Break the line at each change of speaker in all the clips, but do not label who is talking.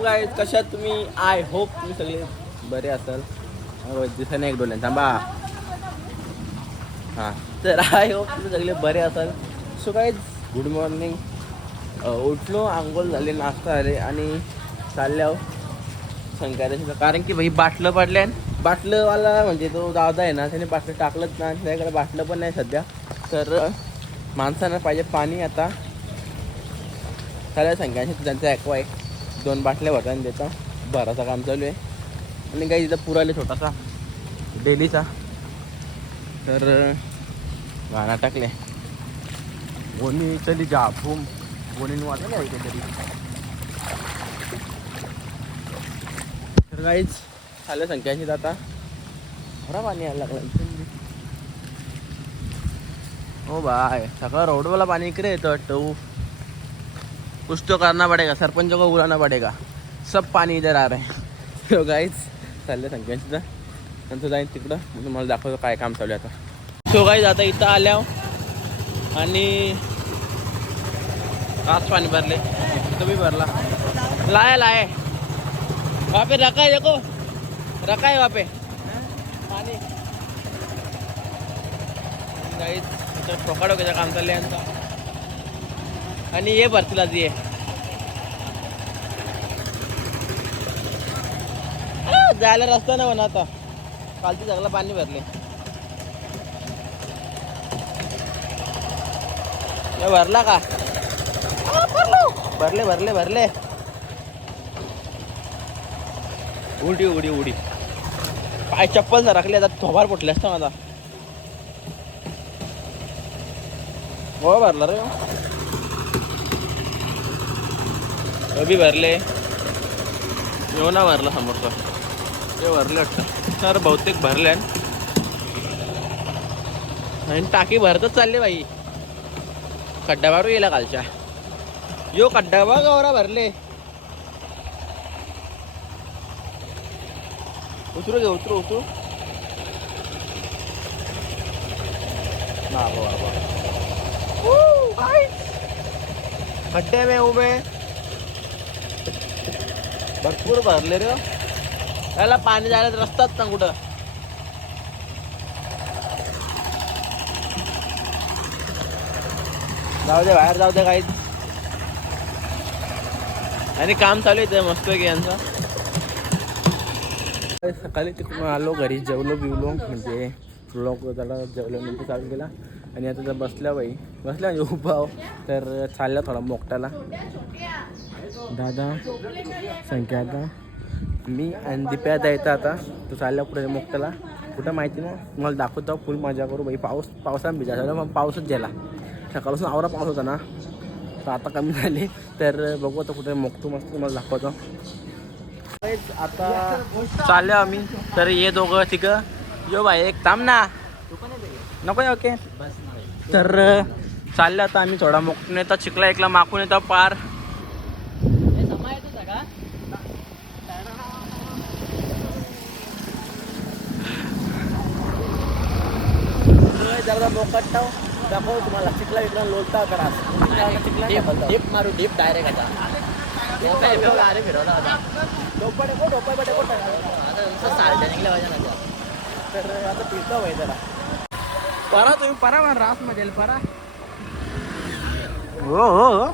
WhatsApp काय कशात तुम्ही? आय होप तुम्ही सगळे बरे असाल. अहो, दिसाने एक डोले थांबा. हां. तर आय होप तुम्ही सगळे बरे असाल. सो काय गुड मॉर्निंग उठलो आंघोळ झाले नाश्ता झाले आणि चालल्या हो. संक्रांतीचं कारण की भाई बाटलं पडल्या बाटलंवाला म्हणजे तो दादा आहे ना त्याने बाटलं टाकलंच ना त्याच्याकडे बाटलं पण नाही सध्या. तर माणसांना पाहिजे पाणी आता. चालेल संख्या त्यांचा ॲक्वा आहे. दोन बाटल्या वरता आणि त्याचा भराचं काम चालू आहे. आणि काही तिथं पुराले छोटासा. डेलीचा. तर गाणं टाकले गोणी चली जा भूम. गोणीने वाजलं आहे तरी तर काहीच आलं संख्याशी आता. भरा पाणी यायला लागलं. हो बाय. सगळं रोडवाला पाणी इकडे येतं वाटतं. कुछ तो करना पड़ेगा सरपंच को बुलाना पड़ेगा सब पाणी इधर आ रहा है तो गाईच चाललं संख्यांची तर. नंतर जाईन तिकडं. मग तुम्हाला दाखवतो काय काम चालू आहे आता. सो गाईज आता इथं आल्या आणि आज पाणी भरले तुम्ही बी भरला. लाय लाय. बापे रकाय देखो. रकाय है पाणी. गाईज इथं ठोका डोक्याचं काम चाललं आहे यांचं आणि ये भरतील आज ये जायला रस्ता नाही म्हणा आता. कालची जगला पाणी भरले. भरला का? भरले भरले भरले. उडी उडी उडी. पाय चप्पल सरकले आता थोबार फुटले असतं माझा. हो भरला रे. तो भरले? येऊ ना भरला समोरचा. ते भरले वाटतं. सर बहुतेक भरले आणि टाकी भरतच चालले बाई. खड्डा मारू गेला कालच्या. यो खड्डा बघ गौरा भरले. उतरू घे उतरू उतरू. ना बाबा खड्डे में उभे. भरपूर भरले रे. त्याला पाणी जायला रस्ताच ना कुठं? जाऊ दे बाहेर जाऊ दे काही आणि काम चालू आहे मस्त की यांचं. सकाळी तिकडून आलो घरी जेवलो बिवलो म्हणजे ब्लॉग जरा जेवल्यानंतर चालू केला. आणि आता जर बसल्या बाई बसल्या म्हणजे उभा तर चालला थोडा मोकटाला दादा संख्या आता. मी आणि दिप्या द्यायचा आता. तो चालला पुढे मोकटाला कुठं माहिती ना तुम्हाला दाखवतो फुल मजा करू. बाई पाऊस पावसानं भिजा झाला मग पाऊसच गेला. सकाळपासून आवरा पाऊस होता ना. तर आता कमी झाले. तर बघू आता कुठे मोकतो मस्त तुम्हाला दाखवतो. आता चाललो आम्ही. तर ये दोघं तिघं. यो बाई एक थांब ना. नको आहे, ओके तर चाललं आता आम्ही थोडा मोकून येतात चिखला एकला माकून येतो पार. जरा मोकाट दाखव तुम्हाला चिखला इकडं लोलता करा चिखला
डिप मारू डिप डायरेक्ट आता. गाडी फिरवला होता
डोपा डेको डोपा डेको टाका
आता निघल्या पाहिजे ना.
तर आता परा तुम्ही परा म्हणा रासमध्ये परा. हो हो हो.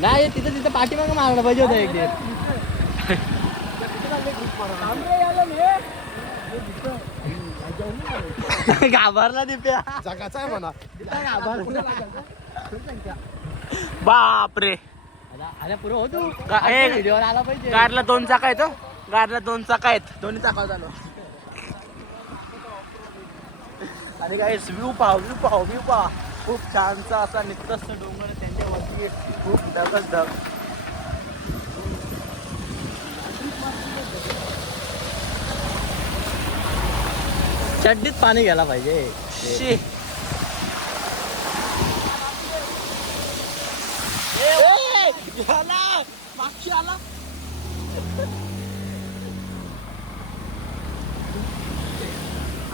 नाही तिथं तिथं पाठीमागं मारलं पाहिजे होतं एक दिवस
घाबरला दिप्या.
जगाचा आहे म्हणा.
बापरे.
अरे पुढे हो तू.
का- ए,
व्हिडिओवर आला पाहिजे.
गाडीला दोन चाका हो. गाडीला दोन चाका आहेत. दोन्ही चाकावर झालो आणि काय व्ह्यू पहा व्ह्यू पहा व्ह्यू पहा. खूप छानसा असा निकृष्ट डोंगर आहे. त्यांच्यावरती. खूप धगच धग.
चड्डीत पाणी घ्यायला पाहिजे
शी. ए, ए, आला, मागची आला.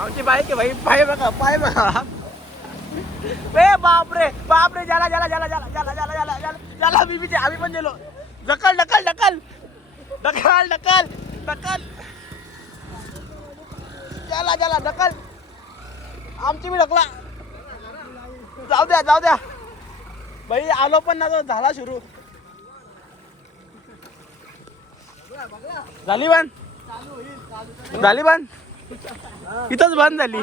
आमची बाईक आहे भाई पाय बघा पाय बघा. ए बापरे बापरे जाला जाला जाला जाला जाला जाला जाला जाला जाला बीबीचे आम्ही पण गेलो. ढकल ढकल ढकल. ढकल ढकल ढकल. जाला जाला ढकल. आमची मी ढकला. जाऊ द्या जाऊ द्या. भाई आलो पण ना तो झाला सुरू. झाली बन झाली बन इथंच बंद झाली.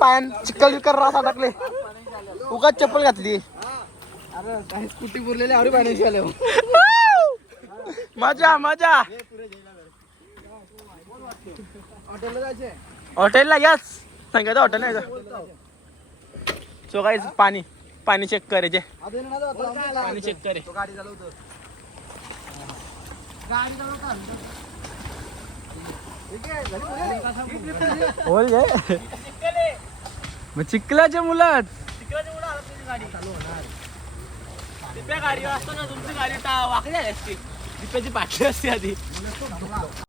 पायान चिकल विकर रासा टाकले. उगाच चप्पल घातली.
स्कूटी बोललेले अरे पाण्याशी आले
मजा मजा.
हॉटेलला
याच. सांगायचं हॉटेल नाही सो काही पाणी. पाणी चेक करायचे. पाणी चेक करे
तो गाडी चालवतो गाडी चालवतो ठीक आहे, झाली पुढे.
बोल गे मग चिखलाच्या मुलात. दिप्याची पाठी असते आधी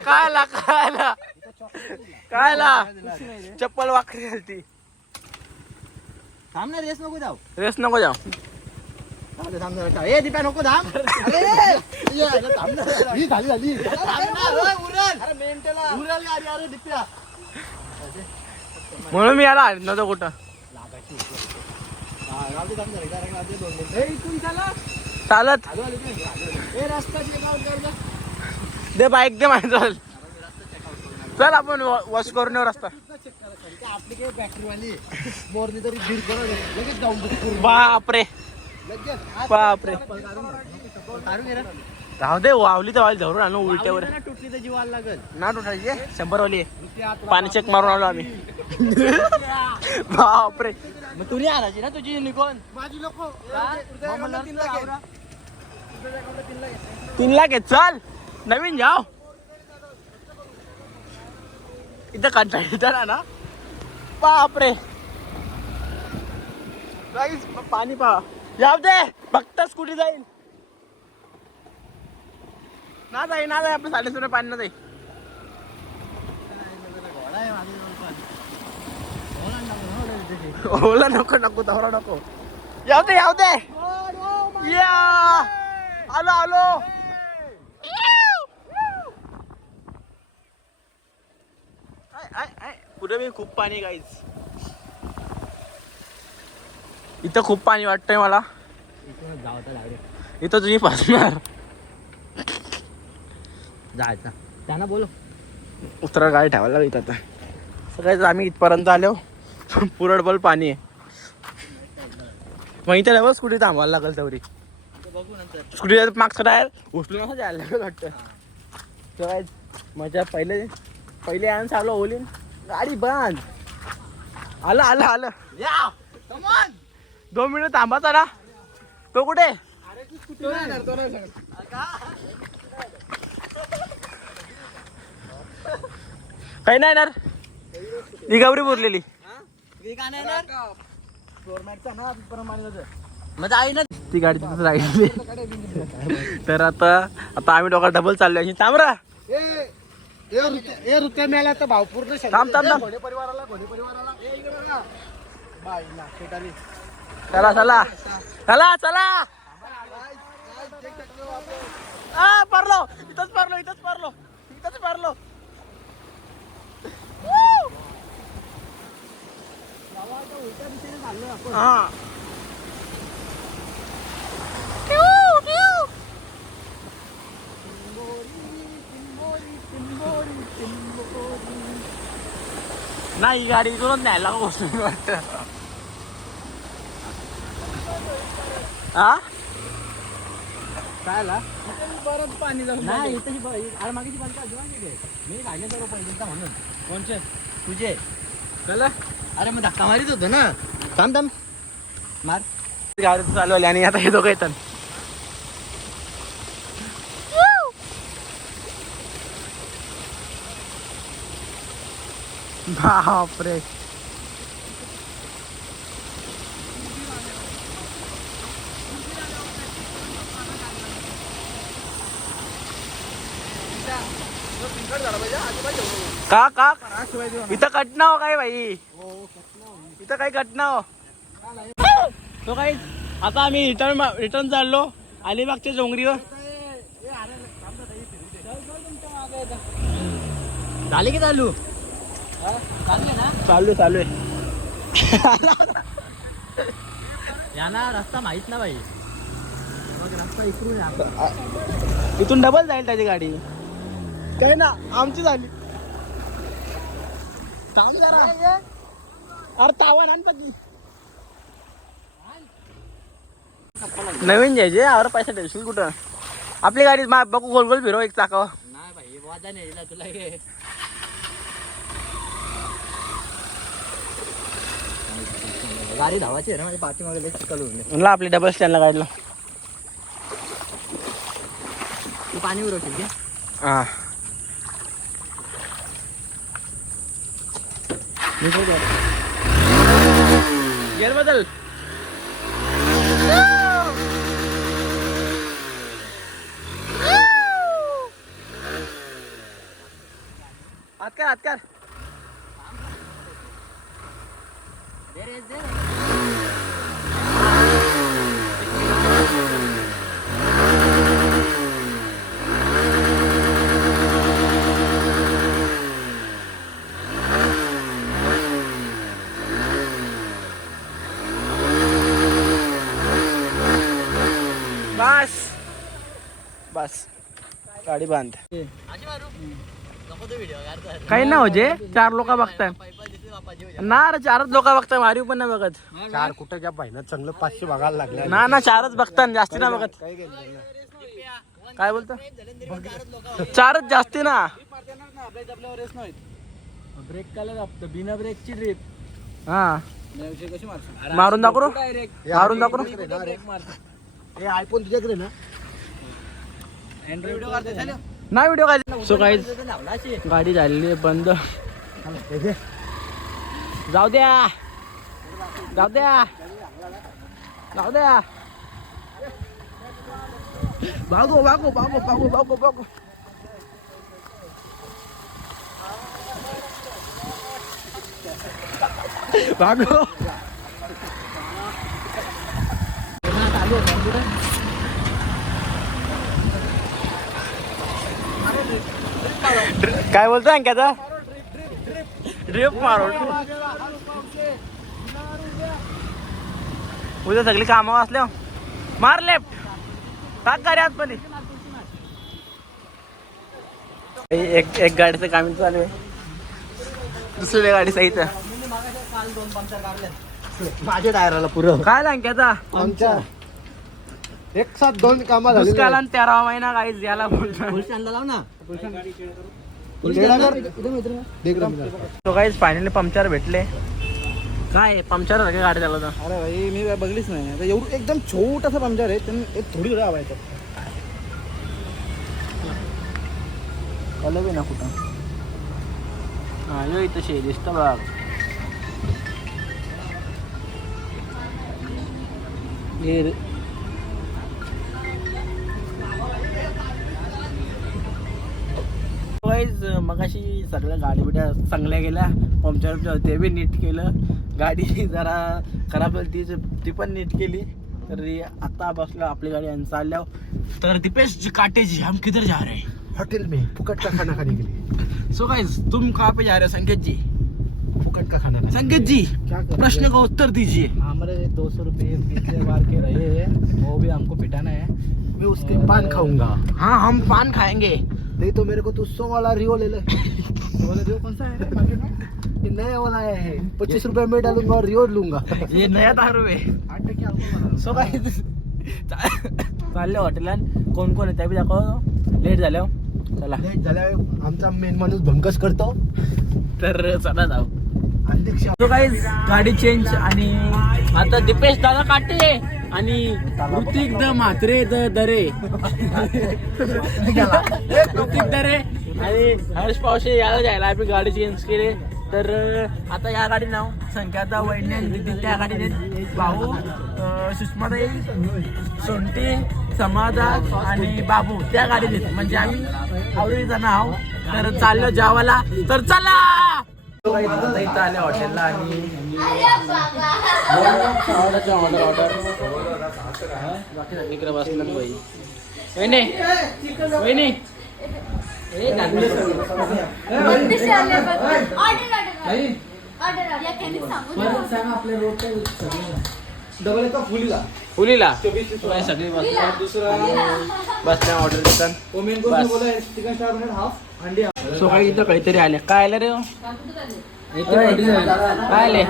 कायला कायला कायला चप्पल वाकडी असती
थांब ना रेस नको जाऊ.
रेस नको जाऊ.
थांब थांब. ए दीपा नको थांब. झाली झाली.
म्हणून मी याला आणणार कुठं. चालत. दे बाईक दे माहीत चाल चल आपण वॉश करून रस्ता. बापरे. बापरे. राहू दे वावली तर वाली धरून आणू उलट्यावर.
तुटली तर जीवाला लागल.
ना तुटायचे शंभर वाली पाणी चेक मारून आलो आम्ही. बापरे.
मग तुरी आणायची ना तुझी निकोन माझी लोक
तीन लाख आहे चल. नवीन जाव. इथं कंटाळा ना. बापरे. पाणी पा जाऊ दे फक्त स्कूटी जाईल. ना जाई ना जाई आपलं साडेसोने पाणी ना जाई ओला नको नको दौरा नको. जाऊ दे जाऊ दे. या. आलो आलो. पुढे मी खूप पाणी गाईच इथं खूप पाणी वाटतंय मला. इथं तुम्ही फसणार.
जायचा. त्यांना बोलो
उतरा गाडी ठेवायला लागेल आता. सगळ्याच आम्ही इथपर्यंत आलो. पुरडबल पाणी आहे. मग इथे नाही स्कूटी थांबवायला लागेल तेवढी.
बघू नंतर
स्कूटी मागचं टायर उचलून असं जायला लागेल वाटतं. तेव्हा मजा पहिले पहिले यायला चालू ओलीन. गाडी बंद. आलं आलं आलं.
या कमॉन
दोन मिनिट थांबाचा ना तो कुठे काही नाही येणार. ही गौरी
बोरलेली म्हणजे
ती गाडी तिथं राहिली. तर आता आता आम्ही डोका डबल चाललो आहे तांबरा थांब थांब थांब. चला चला. चला चला. आ पारलो. इथंच पारलो इथंच पारलो. इथंच पारलो. हा. नाही गाडी इकडून न्यायला बसून वाटत. हा
काय? परत पाणी जाऊन नाही इथं अरे अजिबात नाही आहे. मी राहिले तर पहिल्यांदा म्हणून. कोणचे? तुझे.
चला
अरे मग धक्का मारित होतो ना. थांब थांब. मार.
गाडी चालवली आणि आता हे दोघं येतात. बापरे. का का? इथं कटना हो काय भाई इथं काही कटना हो. तो काही आता आम्ही रिटर्न रिटर्न चाललो. अलिबागच्या डोंगरीवर
झाले की चालू?
चालू चालू आहे.
यांना रस्ता माहीत ना भाई
इथून डबल जाईल त्याची गाडी. काय ना आमची झाली. थांब जरा. अरे तावा ना नवीन घ्यायचे यावर पैसा ठेवशील कुठं? आपली गाडी मा बघू गोल गोल फिरव एक चाकावर.
नाही भाई वाजा नाही दिला तुला हे. गाडी धावाची आहे ना माझ्या पाठीमागे लई चिखल होऊन गेलं.
म्हणलं आपली डबल स्टँडला गाडीला.
तू पाणी उरवशील की?
हा. कर हात कर
दे रे, दे.
बस बस गाडी बांध. काही ना होजे चार लोक बघताय.
हो.
ना रे चारच लोक बघताय मारी पण नाही बघत.
चार कुठं घ्या पाहिजे चांगलं पाचशे बघायला लागलं.
ना ना चारच बघताय जास्ती ना बघत. काय बोलतो? चारच जास्ती ना.
ब्रेक काला बिना ब्रेकची ट्रिप
हा. मारून दाखव. मारून दाखव? रो.
हे आयफोन तुझ्याकडे ना?
नाही व्हिडिओ काय सो काही
लावला अशी
गाडी झालेली आहे बंद जाऊ द्या जाऊ द्या जाऊ द्या भागो भागो भागो भागो भागो भागो भागो काय बोलतोय अंक्याचा ड्रिप मारो उद्या सगळी कामं वाचल्या. मार लेफ्ट. टाक गाडी आतमध्ये. एक एक गाडीचं काम चालू आहे. दुसऱ्या गाडी सहित
माझ्या टायराला पुरं
काय अंक्याचा?
आमच्या एक साथ दोन कामा झाली
दुष्काळ आणि तेरावा महिना काहीच याला बोलतो
फुल स्टँडला लाव ना.
तो काहीच फायनली पंक्चर भेटले. काय पंक्चर सारखी गाडी चालवतो
अरे भाई मी काय बघलीच नाही. आता एवढं एकदम छोटासा पंक्चर आहे पण एक थोडी वेळ हवायचं
कळलं बी ना कुठं? हा यो इथं शे दिसतं बघ. हे Guys, मगाशी सगळ्या गाडी बिड्या चांगल्या गेल्या. पंक्चर ते बी नीट केलं. गाडी जरा खराब झाली ती ती पण नीट केली. तरी आता बसलो आपली गाडी आणि चालल्यावर. तर दीपेश जी काटेजी हम किधर जा रहे? हैं
हॉटेल में फुकट का खाना खाने के लिए।
सो गाइस तुम कहाँ पे जा रहे हो संकेत जी?
फुकट का खाना
संकेत जी
क्या
प्रश्न का उत्तर दीजिए।
हमारे दो सौ रुपये पिछले बार के रहे हैं वो भी हमको पिटाना है।
मैं उसके पान खाऊँगा।
हाँ हम पान खाएँगे।
नहीं तो मेरे को तू सौ वाला रियो ले ले।
बोले जो कौन सा है? मार्केट में
ये नया वाला है। पच्चीस रुपए में डालूंगा और रियो लूंगा।
ये नया दारू है।
आठ टक्के अल्कोहोल
सो गाइस चालले हॉटेलात कोण कोण आहे त्या बी दाखव. लेट झाल्यावर चला.
लेट झाल्यावर आमचा मेन माणूस भंकस करतो.
तर चला जाऊ. गाईज गाडी चेंज आणि आता दीपेश दादा काटे आणि ऋतिक द म्हात्रे द दरे. ऋतिक दरे आणि हर्ष पावशे याला जायला आम्ही गाडी चेंज केली. तर आता या गाडी नाव संख्याता वैज्ञानिक त्या गाडीने भाऊ सुषमाताई सोंटी समाधा आणि बाबू त्या गाडीने. म्हणजे आम्ही आवडी जण आहो तर चाललो जावाला. तर चला! इथं आल्या हॉटेलला आणि ऑर्डर बाकी सगळीकडे बसलं बाई वहिनी वहिनी.
डबल एका फुलीला
सगळी बसल्या बसल्या ऑर्डर देतात
मेन
बस.
चिकन स्टार हाफ अंडी.
सो काही इथं काहीतरी आले काय आलं रे हो? काय आले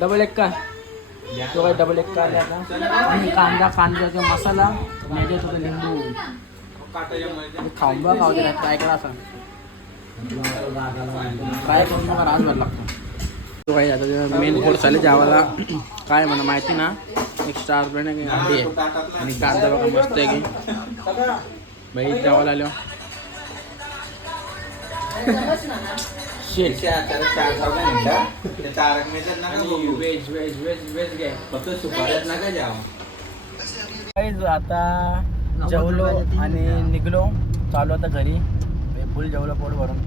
डबल एक का? तो काही डबल एक का आले आता? आणि कांदा कांद्याचा मसाला माझ्या तो लिंबू. बघा खाऊ दे ट्राय करा असं ट्राय करून बघा राज भर लागतो. तो काही आता मेन कोर्स आले जेवायला. काय म्हणा माहिती ना? एक स्टार ब्रेड आहे. आणि कांदा बघा मस्त आहे की. बाई जेवायला आलो. शेट
फक्त सुपाऱ्यात नका
Guys, आता जेवलो आणि निघलो. चालू आता घरी. फुल जेवलो पोट भरून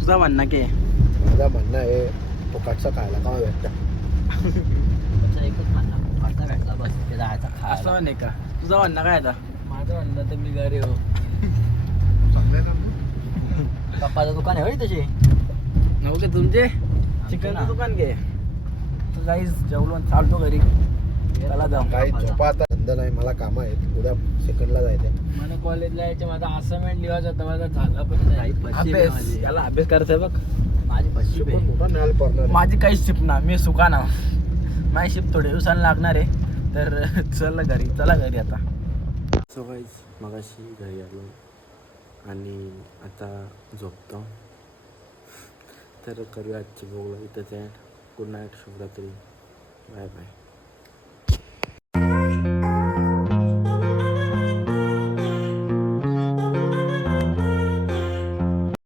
तुझा म्हणणं की
माझं म्हणणं आहे फुकाटचं खायला का भेटतं?
असं म्हणे का तुझं म्हणणं काय आता
माझं म्हणलं तर मी घरी हो
पप्पाचं दुकान आहे होय
नको की तुमचे? चिकनचं दुकान घे. जाईस जेवलो चालतो घरी. चला जाऊ.
काही झोपा आता धंदा नाही मला कामं आहेत. उद्या सेकंडला जायचं
मला कॉलेजला यायचं माझा असाइनमेंट लिहायचा होता माझा झाला पण नाही.
अभ्यास. याला अभ्यास करायचा आहे बघ.
माझी
शिकून मोठा पडणार आहे.
माझी काहीच शिप ना मी सुका ना. माझी शिप थोड्या दिवसांनी लागणार आहे. तर चला घरी चला घरी आता. सो गाईज मगाशी घरी आलो. आणि आता झोपतो. तर करूया आजची बघूया इथंच आहे. गुड नाईट शुभरात्री. Bye bye